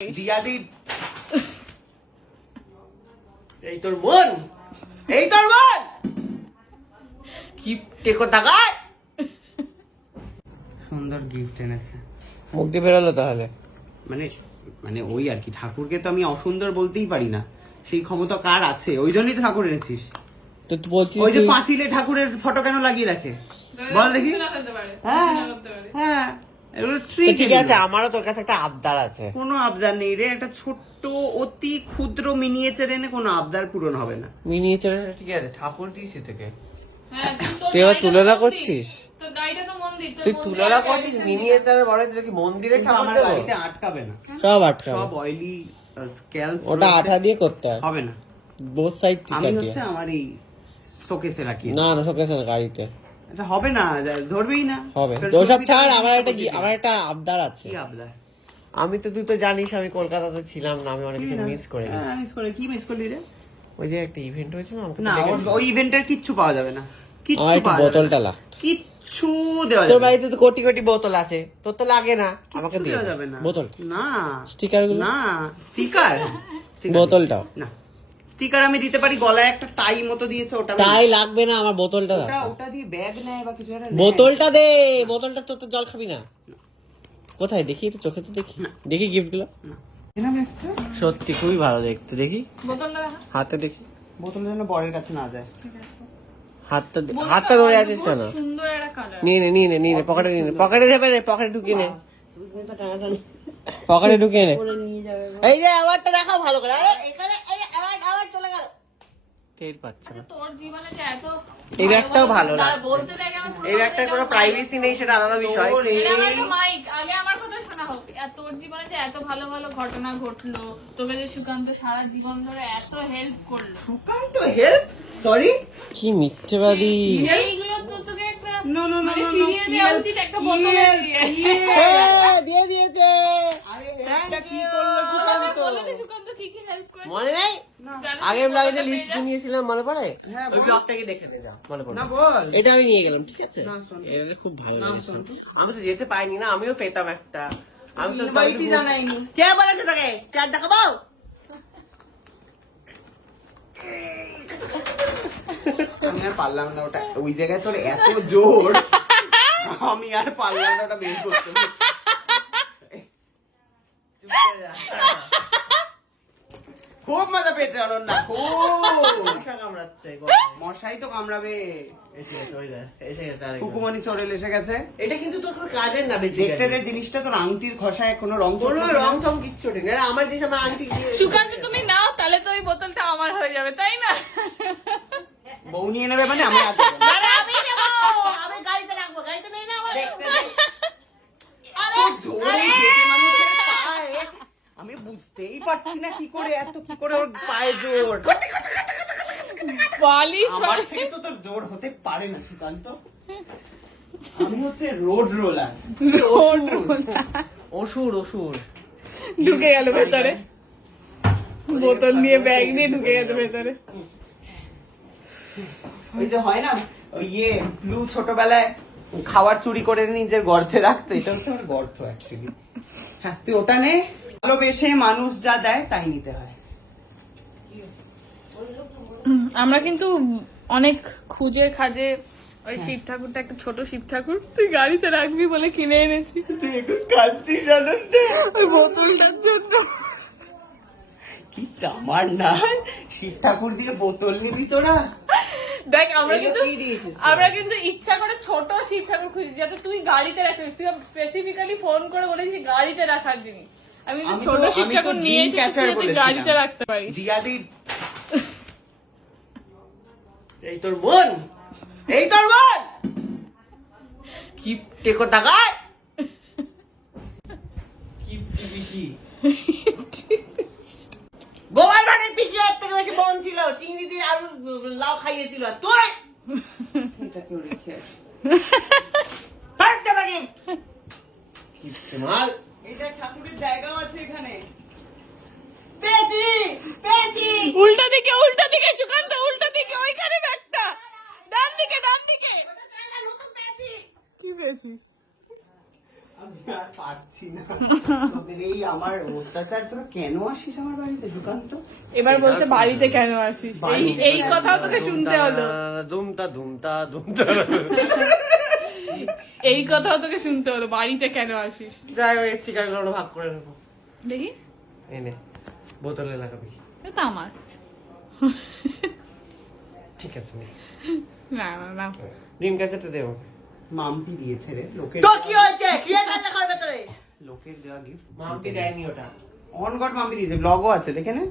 দিয়াদি এই তোর মন এই তোর মন। কি টেকো টাকায় সুন্দর গিফট এনেছে। মুখ দিয়ে বেরোলো তাহলে? মানে মানে ওই আর কি ঠাকুরকে তো আমি অসুন্দর বলতেই পারি না। সেই ক্ষমতা কার আছে? ওই জন্যই তো ঠাকুর এনেছিস। তো বলছিস ওই যে পাঁচিলে ঠাকুরের ফটো কেন লাগিয়ে রাখে? বল দেখি। হ্যাঁ হ্যাঁ। ঠিক আছে আমারও তোর কাছে একটা আবদার আছে। কোনো আবদার নেই রে একটা ছোট্ট অতি ক্ষুদ্র মিনিয়েচার এনে কোনো আবদার পূরণ হবে না। মিনিয়েচার ঠিক আছে ঠাকুর দিয়েছি থেকে হ্যাঁ, তুই এবার তুলনা করছিস? মন্দির। তোর গাড়িটা তো মন্দির, তোর তুই তুলনা করছিস addition মিনিয়েচারের বড় কি মন্দিরে ঠাকুর গাড়িতে আটকাবে না। সব অয়েলি ওটা আঠা দিয়ে করতে হয়। হবে না। বোথ সাইড ঠিক আমি হচ্ছে আমার এই শোকেসে রাখি না না শোকেছে না গাড়িতে। এটা হবে না ধরবেই না। হবে। ওসব ছাড় আমার একটা কি আমার একটা আবদার আছে। কি আবদার? আমি তো তুই তো জানিস আমি কলকাতাতে ছিলাম না আমি অনেক কিছু মিস করে গেছি। হ্যাঁ, করে কি মিস করলি রে? ওই যে একটা ইভেন্ট হয়েছিল না, ওই ইভেন্টের কিচ্ছু পাওয়া যাবে না। কিচ্ছু পাওয়া যাবে বোতলটা না। লাগতো কিচ্ছু দেওয়া যাবে না। বাড়িতে তো কোটি কোটি বোতল আছে তোর তো লাগে না। আমাকে দেওয়া যাবে না। বোতল। না। স্টিকার না স্টিকার। বোতলটাও? না। স্টিকার আমি দিতে পারি গলায় একটা টাই মতো দিয়েছে ওটা আমি- তাই লাগবে না আমার বোতলটা ওটা ওটা দিয়ে ব্যাগ নেয় বা কিছু একটা বোতলটা দে বোতলটা তো জল খাবি না। কোথায়? দেখি একটু চোখে তো দেখি। দেখি গিফটগুলো এনাম একটা? সত্যি খুবই ভালো দেখতে। দেখি। বোতলটা হাতে দেখি। বোতল যেন বরের কাছে না যায়। হাতটা হাতটা ধরে আছিস কেন? সুন্দর একটা কালার নিয়ে নে নিয়ে নে নিয়ে নে পকেটে নিয়ে নে। পকেটে যাবে রে পকেটে ঢুকিয়ে নে। পকেটে ঢুকিয়ে নে। এই যে অ্যাওয়ার্ডটা দেখাও ভালো করে। আরে এখানে এই অ্যাওয়ার্ড অ্যাওয়ার্ড চলে গেল টের পাচ্ছে না তোর জীবনে যে এত এই ব্যাগটাও ভালো লাগছে। বলতে দেখ আমার এই ব্যাগটার কোনো প্রাইভেসি নেই সেটা আলাদা বিষয় এটা আমার একটা মাইক আগে আমার কথা শোনা হোক আর তোর জীবনে যে এত ভালো ভালো ঘটনা ঘটলো তোকে যে সুকান্ত সারা জীবন ধরে এত হেল্প করল সুকান্ত হেল্প সরি কি মিথ্যেবাদী এইগুলো তো তোকে একটা no, মানে no, no, ফিরিয়ে দেওয়া? উচিত একটা বোতলে? দিয়ে help? দিয়ে দিয়েছে আরে কি করল সুকান্ত? বলে দে সুকান্ত কি কি হেল্প করেছে। মনে নেই? আগে ব্লগে লিস্ট মনে পড়ে? হ্যাঁ, ওই ব্লগটাকে দেখে নে মনে পড়ে। এটা আমি নিয়ে গেলাম ঠিক আছে? এটা খুব ভালো। আমি তো যেতে পাইনি না আমিও পেতাম একটা। আমি তো জানাইনি। কে বলেছে তোকে? চার দেখাবো? আমি আর পারলাম না ওটা। ওই জায়গায় তোর এত জোর আমি আর পারলাম না ওটা বের করতে। খুব মজা পেয়েছে অনন্যা খুব। মশা কামড়াচ্ছে মশাই তো কামড়াবে। এসে গেছে এসে গেছে আরেকজন। চোরেল এসে গেছে। এটা কিন্তু তোর কোনো কাজের না বেশি দেখতে যে জিনিসটা তোর আংটির খসায় কোনো রং কোনো চড়ছে না। রং চং কিচ্ছু নেই আরে আমার জিনিস আমার আংটি সুকান্ত তুমি নাও তাহলে তো ওই বোতলটা আমার হয়ে যাবে তাই না? বউ নিয়ে নেবে মানে আমি আর দেবো না। আরে আমি দেবো আমি গাড়িতে রাখব গাড়িতে নেই না আমার দেখতে দে। এত জোরে বেটে মানুষের পায়ে। আমি বুঝতেই পারছি না কি করে এত কি করে ওর পায়ে জোর? বালিশ আমার থেকে তো তোর জোর হতে পারে না সুকান্ত। আমি হচ্ছে রোড রোলার। অসুর। অসুর ঢুকে গেল ভেতরে। বোতল নিয়ে ব্যাগ নিয়ে ঢুকে ভেতরে। ওই যে হয় না ওই ইয়ে ব্লু ছোটবেলায় খাবার চুরি করে নিজের গর্তে রাখতো এটা হচ্ছে আমার গর্ত অ্যাকচুয়ালি হ্যাঁ তুই ওটা নে। ভালোবেসে মানুষ যা দেয় তাই নিতে হয়। আমরা কিন্তু অনেক খুঁজে খাজে ওই শিব ঠাকুরটা একটা ছোট শিব ঠাকুর। তুই গাড়িতে রাখবি বলে কিনে এনেছি। তুই একটু কাঁদছিস? ওই বোতলটার জন্য। কি চামার না শিব ঠাকুর দিয়ে বোতল নিবি তোরা। দেখ আমরা কিন্তু আমরা কিন্তু ইচ্ছা করে ছোট শিব ঠাকুর খুঁজি যাতে তুই গাড়িতে রাখিস। তুই স্পেসিফিক্যালি ফোন করে বলেছিস গাড়িতে রাখার জিনিস। আমি ছোট তো- তো ঠাকুর নিয়ে এসেছি তুই গাড়িতে রাখতে পারিস। দিয়াদি এই তোর মন এই তোর মন কি টেকো টাকায় কি পিসি। গোপাল ভাটের পিসি থেকে বেশি মন ছিল। চিংড়ি দিয়ে আলু লাউ খাইয়েছিল। তুই? এটা কেউ রেখে মাল। এটা ঠাকুরের জায়গাও আছে এখানে। পেটি পেটি উল্টা দিকে উল্টা দিকে সুকান্ত উল্টা দিকে ওইখানে ব্যাগটা। ডান দিকে ডান দিকে। কি পেয়েছিস? আমি আর পারছি না। তোদের এই আমার অত্যাচার তোরা কেন আসিস আমার বাড়িতে সুকান্ত? এবার বলছে বাড়িতে কেন আসিস? এই এই কথাও তোকে শুনতে হলো। দুমতা দুমতা দুমতা এই কথাও তোকে শুনতে হলো বাড়িতে কেন আসিস? যাই ওই স্টিকারগুলো ভাগ করে নেব। দেখি। এনে বোতলে লাগাবি। এটা আমার। ঠিক আছে নে। না না না। ডিম কাছেটা দেবো মাম্পি দিয়েছে রে লোকের তো কি হয়েছে? ক্রিয়েটার লেখার ভেতরে? লোকের দেওয়া গিফট মাম্পি দেয়নি ওটা। অন গড মাম্পি দিয়েছে ব্লগও আছে দেখে নে।